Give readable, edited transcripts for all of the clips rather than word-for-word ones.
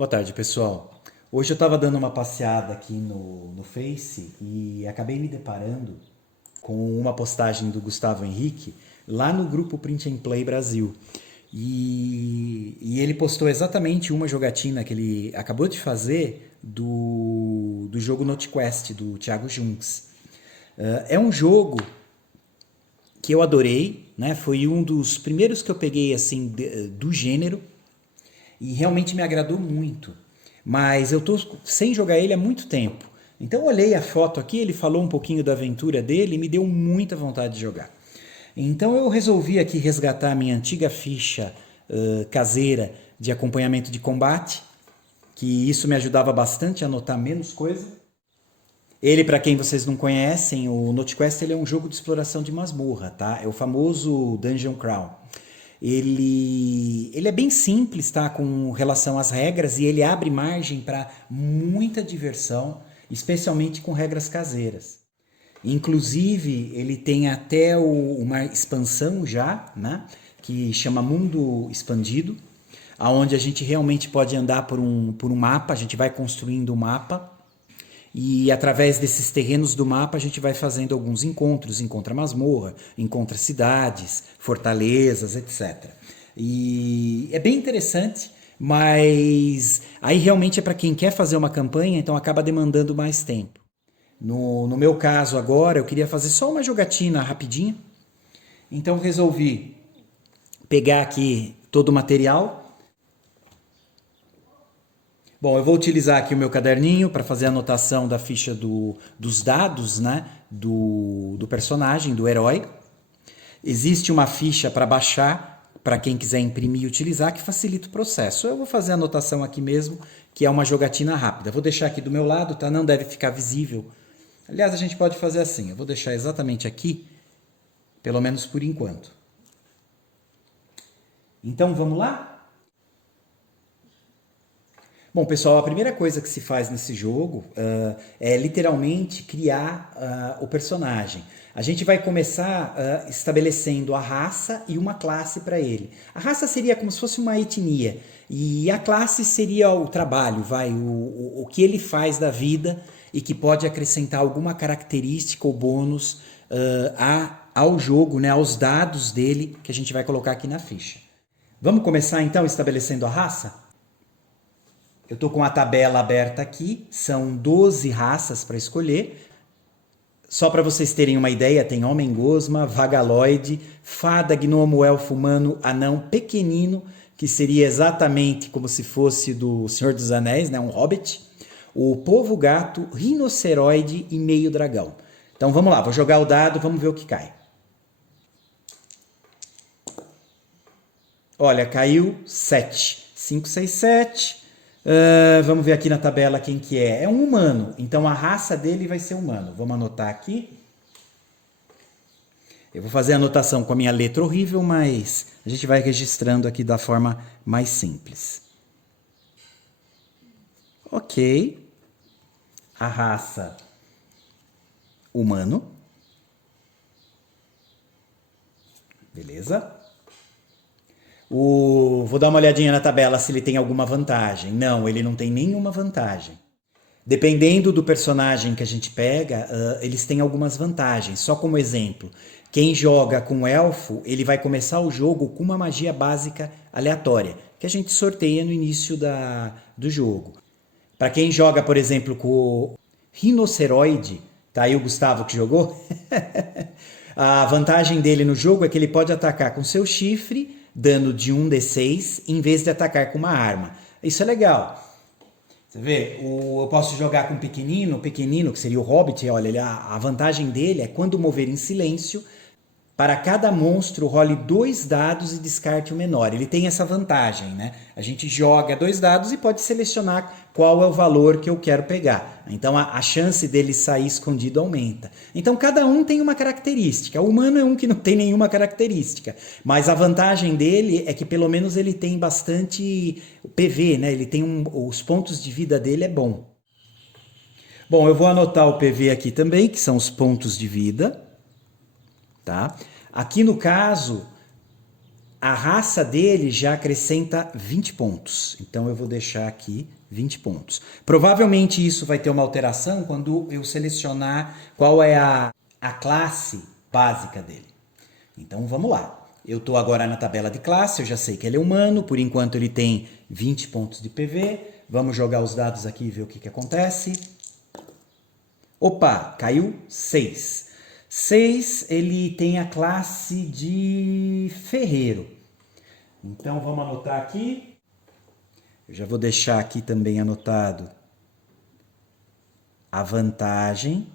Boa tarde, pessoal. Hoje eu estava dando uma passeada aqui no Face e acabei me deparando com uma postagem do Gustavo Henrique lá no grupo Print and Play Brasil. E ele postou exatamente uma jogatina que ele acabou de fazer do jogo NoteQuest, do Thiago Junks. É um jogo que eu adorei, né? Foi um dos primeiros que eu peguei assim do gênero e realmente me agradou muito. Mas eu tô sem jogar ele há muito tempo. Então eu olhei a foto aqui, ele falou um pouquinho da aventura dele e me deu muita vontade de jogar. Então eu resolvi aqui resgatar minha antiga ficha caseira de acompanhamento de combate, que isso me ajudava bastante a anotar menos coisa. Ele, para quem vocês não conhecem, o NoteQuest ele é um jogo de exploração de masmorra, tá? É o famoso Dungeon Crawl. Ele é bem simples, tá? Com relação às regras e ele abre margem para muita diversão, especialmente com regras caseiras. Inclusive, ele tem até uma expansão já, né? Que chama Mundo Expandido, aonde a gente realmente pode andar por um mapa, a gente vai construindo o mapa e através desses terrenos do mapa a gente vai fazendo alguns encontros, encontra masmorra, encontra cidades, fortalezas, etc. E é bem interessante, mas aí realmente é para quem quer fazer uma campanha, então acaba demandando mais tempo. No meu caso agora, eu queria fazer só uma jogatina rapidinha, então resolvi pegar aqui todo o material. Bom, eu vou utilizar aqui o meu caderninho para fazer a anotação da ficha dos dados, né, do personagem, do herói. Existe uma ficha para baixar, para quem quiser imprimir e utilizar, que facilita o processo. Eu vou fazer a anotação aqui mesmo, que é uma jogatina rápida. Vou deixar aqui do meu lado, tá? Não deve ficar visível. Aliás, a gente pode fazer assim. Eu vou deixar exatamente aqui, pelo menos por enquanto. Então, vamos lá? Bom, pessoal, a primeira coisa que se faz nesse jogo é literalmente criar o personagem. A gente vai começar estabelecendo a raça e uma classe para ele. A raça seria como se fosse uma etnia e a classe seria o trabalho, o que ele faz da vida e que pode acrescentar alguma característica ou bônus ao jogo, né, aos dados dele que a gente vai colocar aqui na ficha. Vamos começar então estabelecendo a raça? Eu estou com a tabela aberta aqui, são 12 raças para escolher. Só para vocês terem uma ideia, tem homem gosma, vagaloide, fada, gnomo, elfo, humano, anão, pequenino, que seria exatamente como se fosse do Senhor dos Anéis, né? Um hobbit. O povo gato, rinoceroide e meio dragão. Então vamos lá, vou jogar o dado, vamos ver o que cai. Olha, caiu 7. 5, 6, 7... vamos ver aqui na tabela quem que é. É um humano, então a raça dele vai ser humano. Vamos anotar aqui. Eu vou fazer a anotação com a minha letra horrível, mas a gente vai registrando aqui da forma mais simples. Ok. A raça humano. Beleza. Vou dar uma olhadinha na tabela se ele tem alguma vantagem. Não, ele não tem nenhuma vantagem. Dependendo do personagem que a gente pega, eles têm algumas vantagens. Só como exemplo, quem joga com elfo, ele vai começar o jogo com uma magia básica aleatória, que a gente sorteia no início do jogo. Para quem joga, por exemplo, com o rinoceroide, tá aí o Gustavo que jogou, a vantagem dele no jogo é que ele pode atacar com seu chifre, dano de 1d6, em vez de atacar com uma arma. Isso é legal. Você vê, eu posso jogar com o pequenino, que seria o Hobbit, olha, a vantagem dele é quando mover em silêncio, para cada monstro role 2 dados e descarte o menor. Ele tem essa vantagem, né? A gente joga 2 dados e pode selecionar qual é o valor que eu quero pegar. Então a chance dele sair escondido aumenta. Então cada um tem uma característica. O humano é um que não tem nenhuma característica. Mas a vantagem dele é que pelo menos ele tem bastante PV, né? Ele tem os pontos de vida dele é bom. Bom, eu vou anotar o PV aqui também, que são os pontos de vida. Tá? Aqui no caso, a raça dele já acrescenta 20 pontos. Então eu vou deixar aqui 20 pontos. Provavelmente isso vai ter uma alteração quando eu selecionar qual é a classe básica dele. Então vamos lá. Eu estou agora na tabela de classe, eu já sei que ele é humano, por enquanto ele tem 20 pontos de PV. Vamos jogar os dados aqui e ver o que acontece. Opa, caiu 6. 6, ele tem a classe de ferreiro. Então vamos anotar aqui. Eu já vou deixar aqui também anotado a vantagem.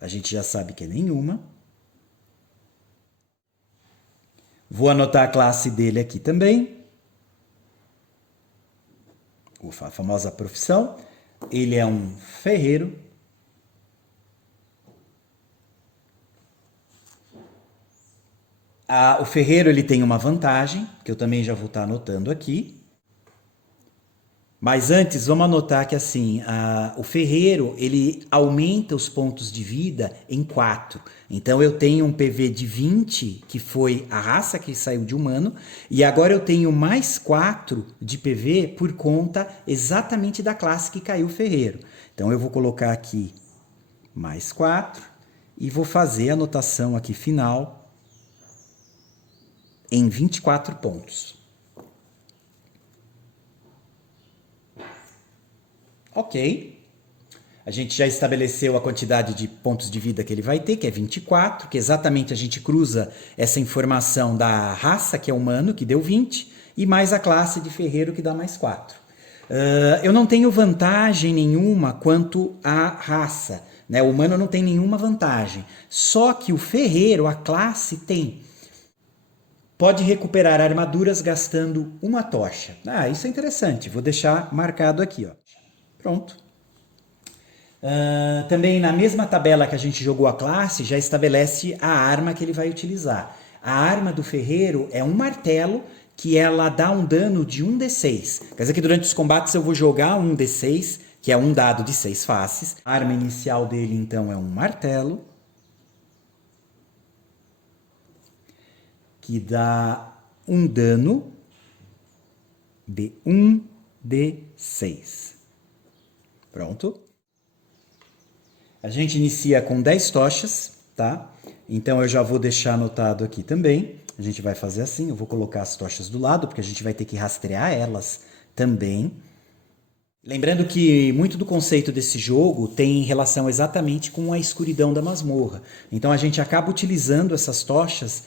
A gente já sabe que é nenhuma. Vou anotar a classe dele aqui também. A famosa profissão. Ele é um ferreiro. O ferreiro ele tem uma vantagem, que eu também já vou estar anotando aqui. Mas antes, vamos anotar que assim, o ferreiro ele aumenta os pontos de vida em 4. Então eu tenho um PV de 20, que foi a raça que saiu de humano, e agora eu tenho mais 4 de PV por conta exatamente da classe que caiu o ferreiro. Então eu vou colocar aqui mais 4 e vou fazer a anotação aqui final em 24 pontos. Ok. A gente já estabeleceu a quantidade de pontos de vida que ele vai ter, que é 24, que exatamente a gente cruza essa informação da raça, que é humano, que deu 20, e mais a classe de ferreiro, que dá mais 4. Eu não tenho vantagem nenhuma quanto à raça, né? O humano não tem nenhuma vantagem. Só que o ferreiro, a classe, tem. Pode recuperar armaduras gastando uma tocha. Isso é interessante. Vou deixar marcado aqui, ó. Pronto. Também na mesma tabela que a gente jogou a classe, já estabelece a arma que ele vai utilizar. A arma do ferreiro é um martelo que ela dá um dano de 1d6. Quer dizer que durante os combates eu vou jogar um d6, que é um dado de 6 faces. A arma inicial dele, então, é um martelo, que dá um dano de 1d6. Pronto. A gente inicia com 10 tochas, tá? Então eu já vou deixar anotado aqui também. A gente vai fazer assim, eu vou colocar as tochas do lado, porque a gente vai ter que rastrear elas também. Lembrando que muito do conceito desse jogo tem relação exatamente com a escuridão da masmorra. Então a gente acaba utilizando essas tochas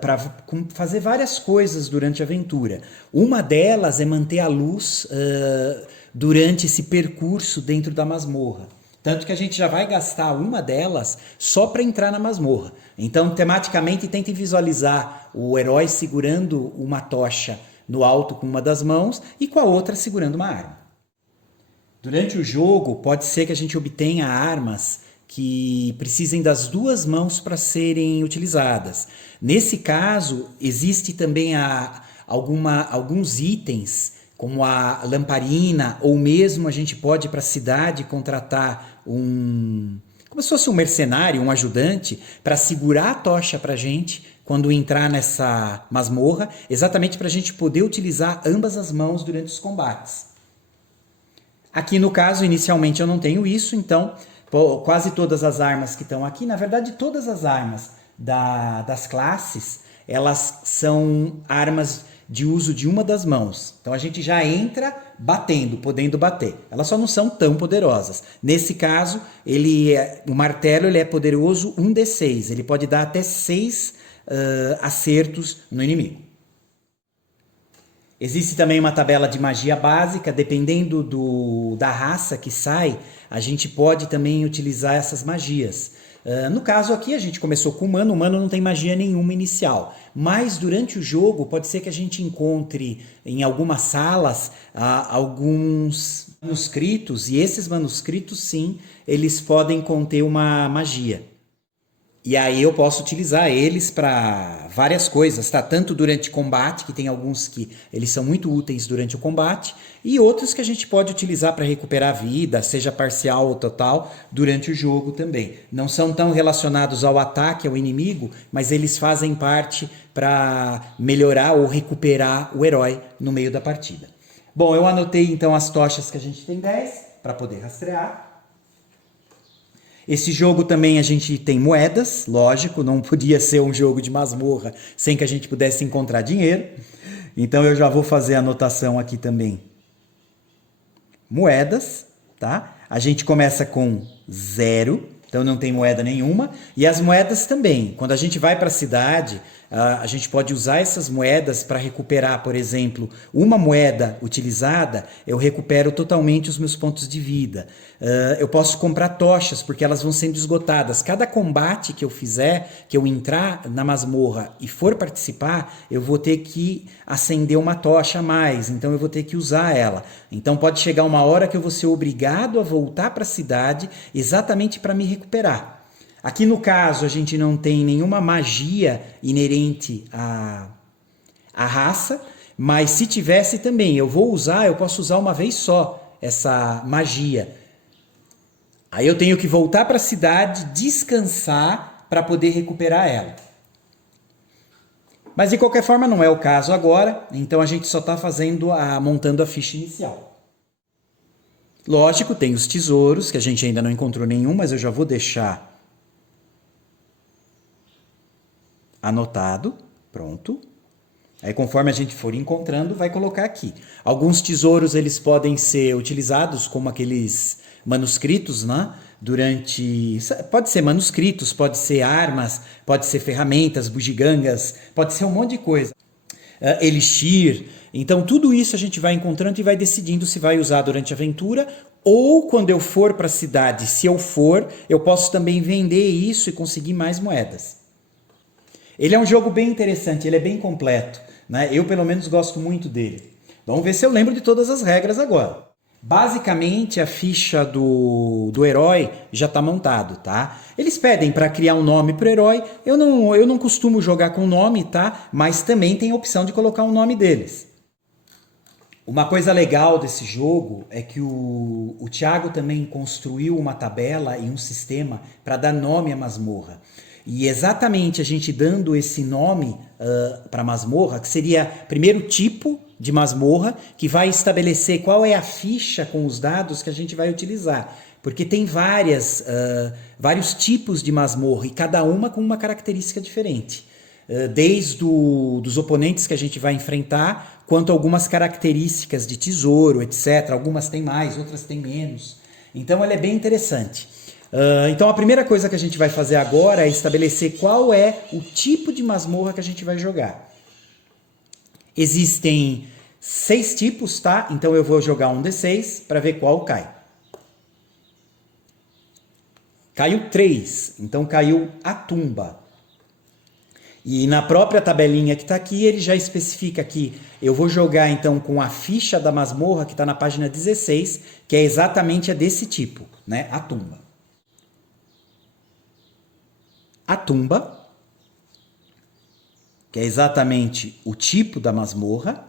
para fazer várias coisas durante a aventura. Uma delas é manter a luz durante esse percurso dentro da masmorra. Tanto que a gente já vai gastar uma delas só para entrar na masmorra. Então, tematicamente, tente visualizar o herói segurando uma tocha no alto com uma das mãos e com a outra segurando uma arma. Durante o jogo, pode ser que a gente obtenha armas que precisem das duas mãos para serem utilizadas. Nesse caso, existe também alguns itens, como a lamparina, ou mesmo a gente pode ir para a cidade contratar como se fosse um mercenário, um ajudante, para segurar a tocha para a gente quando entrar nessa masmorra, exatamente para a gente poder utilizar ambas as mãos durante os combates. Aqui no caso, inicialmente eu não tenho isso, então quase todas as armas que estão aqui, na verdade todas as armas das classes, elas são armas de uso de uma das mãos. Então a gente já entra batendo, podendo bater. Elas só não são tão poderosas. Nesse caso, o martelo ele é poderoso 1d6. Ele pode dar até 6 acertos no inimigo. Existe também uma tabela de magia básica, dependendo da raça que sai, a gente pode também utilizar essas magias. No caso aqui, a gente começou com o humano não tem magia nenhuma inicial, mas durante o jogo pode ser que a gente encontre em algumas salas alguns manuscritos, e esses manuscritos sim, eles podem conter uma magia. E aí eu posso utilizar eles para várias coisas, tá? Tanto durante combate, que tem alguns que eles são muito úteis durante o combate, e outros que a gente pode utilizar para recuperar a vida, seja parcial ou total, durante o jogo também. Não são tão relacionados ao ataque, ao inimigo, mas eles fazem parte para melhorar ou recuperar o herói no meio da partida. Bom, eu anotei então as tochas que a gente tem 10 para poder rastrear. Esse jogo também a gente tem moedas, lógico, não podia ser um jogo de masmorra sem que a gente pudesse encontrar dinheiro. Então eu já vou fazer a anotação aqui também. Moedas, tá? A gente começa com 0, então não tem moeda nenhuma. E as moedas também. Quando a gente vai para a cidade, a gente pode usar essas moedas para recuperar, por exemplo, uma moeda utilizada, eu recupero totalmente os meus pontos de vida. Eu posso comprar tochas, porque elas vão sendo esgotadas. Cada combate que eu fizer, que eu entrar na masmorra e for participar, eu vou ter que acender uma tocha a mais, então eu vou ter que usar ela. Então pode chegar uma hora que eu vou ser obrigado a voltar para a cidade exatamente para me recuperar. Aqui no caso a gente não tem nenhuma magia inerente à raça, mas se tivesse também, eu posso usar uma vez só essa magia. Aí eu tenho que voltar para a cidade, descansar para poder recuperar ela. Mas de qualquer forma não é o caso agora, então a gente só está montando a ficha inicial. Lógico, tem os tesouros, que a gente ainda não encontrou nenhum, mas eu já vou deixar anotado, pronto. Aí conforme a gente for encontrando, vai colocar aqui. Alguns tesouros eles podem ser utilizados como aqueles manuscritos, né? Pode ser manuscritos, pode ser armas, pode ser ferramentas, bugigangas, pode ser um monte de coisa. Elixir. Então tudo isso a gente vai encontrando e vai decidindo se vai usar durante a aventura ou quando eu for para a cidade. Se eu for, eu posso também vender isso e conseguir mais moedas. Ele é um jogo bem interessante, ele é bem completo, né? Eu pelo menos gosto muito dele. Vamos ver se eu lembro de todas as regras agora. Basicamente a ficha do herói já está montado, tá? Eles pedem para criar um nome para o herói, eu não costumo jogar com nome, tá? Mas também tem a opção de colocar o nome deles. Uma coisa legal desse jogo é que o Thiago também construiu uma tabela e um sistema para dar nome à masmorra. E exatamente a gente dando esse nome para masmorra, que seria primeiro tipo de masmorra, que vai estabelecer qual é a ficha com os dados que a gente vai utilizar. Porque tem vários tipos de masmorra e cada uma com uma característica diferente. Desde dos oponentes que a gente vai enfrentar, quanto algumas características de tesouro, etc. Algumas têm mais, outras têm menos. Então ela é bem interessante. Então a primeira coisa que a gente vai fazer agora é estabelecer qual é o tipo de masmorra que a gente vai jogar. Existem 6 tipos, tá? Então eu vou jogar um D6 para ver qual cai. Caiu 3, então caiu a tumba. E na própria tabelinha que está aqui, ele já especifica que eu vou jogar então com a ficha da masmorra que está na página 16, que é exatamente a desse tipo, né? A tumba. A tumba, que é exatamente o tipo da masmorra.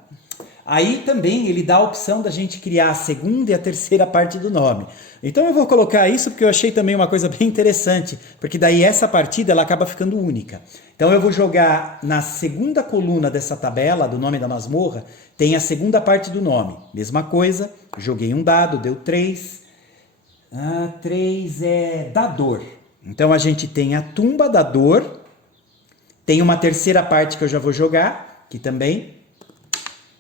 Aí também ele dá a opção da gente criar a segunda e a terceira parte do nome. Então eu vou colocar isso porque eu achei também uma coisa bem interessante, porque daí essa partida ela acaba ficando única. Então eu vou jogar na segunda coluna dessa tabela do nome da masmorra, tem a segunda parte do nome. Mesma coisa, joguei um dado, deu 3. 3 é da dor. Então a gente tem a tumba da dor, tem uma terceira parte que eu já vou jogar, que também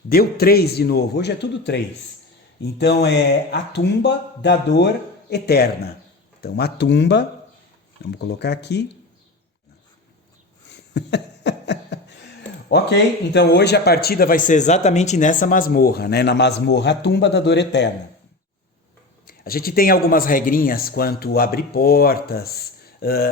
deu 3 de novo, hoje é tudo 3. Então é a tumba da dor eterna. Então a tumba, vamos colocar aqui. Ok, então hoje a partida vai ser exatamente nessa masmorra, né? Na masmorra, a tumba da dor eterna. A gente tem algumas regrinhas quanto abrir portas,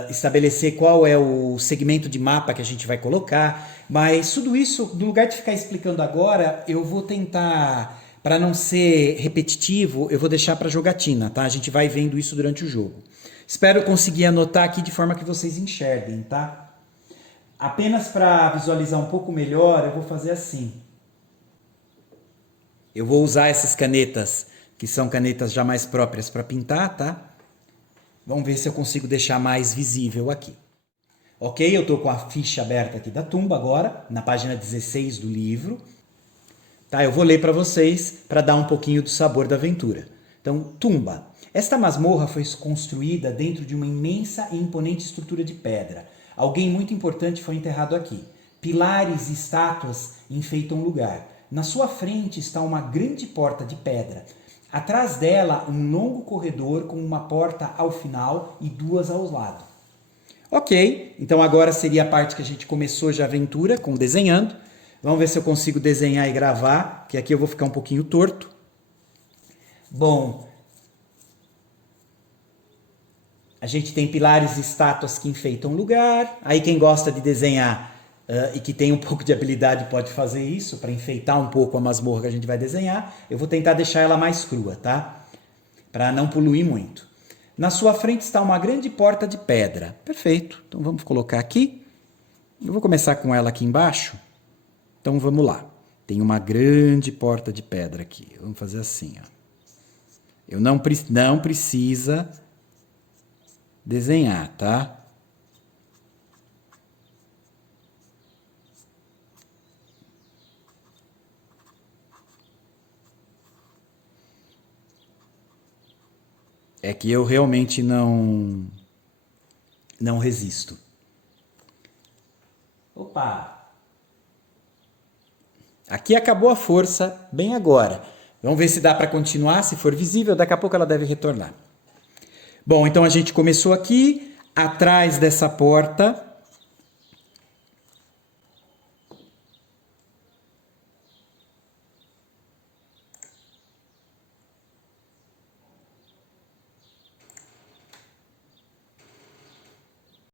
estabelecer qual é o segmento de mapa que a gente vai colocar, mas tudo isso, no lugar de ficar explicando agora, eu vou tentar, para não ser repetitivo, eu vou deixar para jogatina, tá? A gente vai vendo isso durante o jogo. Espero conseguir anotar aqui de forma que vocês enxerguem, tá? Apenas para visualizar um pouco melhor, eu vou fazer assim. Eu vou usar essas canetas, que são canetas já mais próprias para pintar, tá? Vamos ver se eu consigo deixar mais visível aqui. Ok, eu estou com a ficha aberta aqui da tumba agora, na página 16 do livro. Tá, eu vou ler para vocês para dar um pouquinho do sabor da aventura. Então, tumba. Esta masmorra foi construída dentro de uma imensa e imponente estrutura de pedra. Alguém muito importante foi enterrado aqui. Pilares e estátuas enfeitam o lugar. Na sua frente está uma grande porta de pedra. Atrás dela, um longo corredor com uma porta ao final e duas ao lado. Ok, então agora seria a parte que a gente começou de aventura, com desenhando. Vamos ver se eu consigo desenhar e gravar, que aqui eu vou ficar um pouquinho torto. Bom, a gente tem pilares e estátuas que enfeitam o lugar. Aí quem gosta de desenhar e que tem um pouco de habilidade pode fazer isso, para enfeitar um pouco a masmorra que a gente vai desenhar. Eu vou tentar deixar ela mais crua, tá? Para não poluir muito. Na sua frente está uma grande porta de pedra. Perfeito. Então vamos colocar aqui. Eu vou começar com ela aqui embaixo. Então vamos lá. Tem uma grande porta de pedra aqui. Vamos fazer assim, ó. Eu não precisa desenhar, tá? É que eu realmente não resisto. Opa! Aqui acabou a força bem agora. Vamos ver se dá para continuar. Se for visível, daqui a pouco ela deve retornar. Bom, então a gente começou aqui. Atrás dessa porta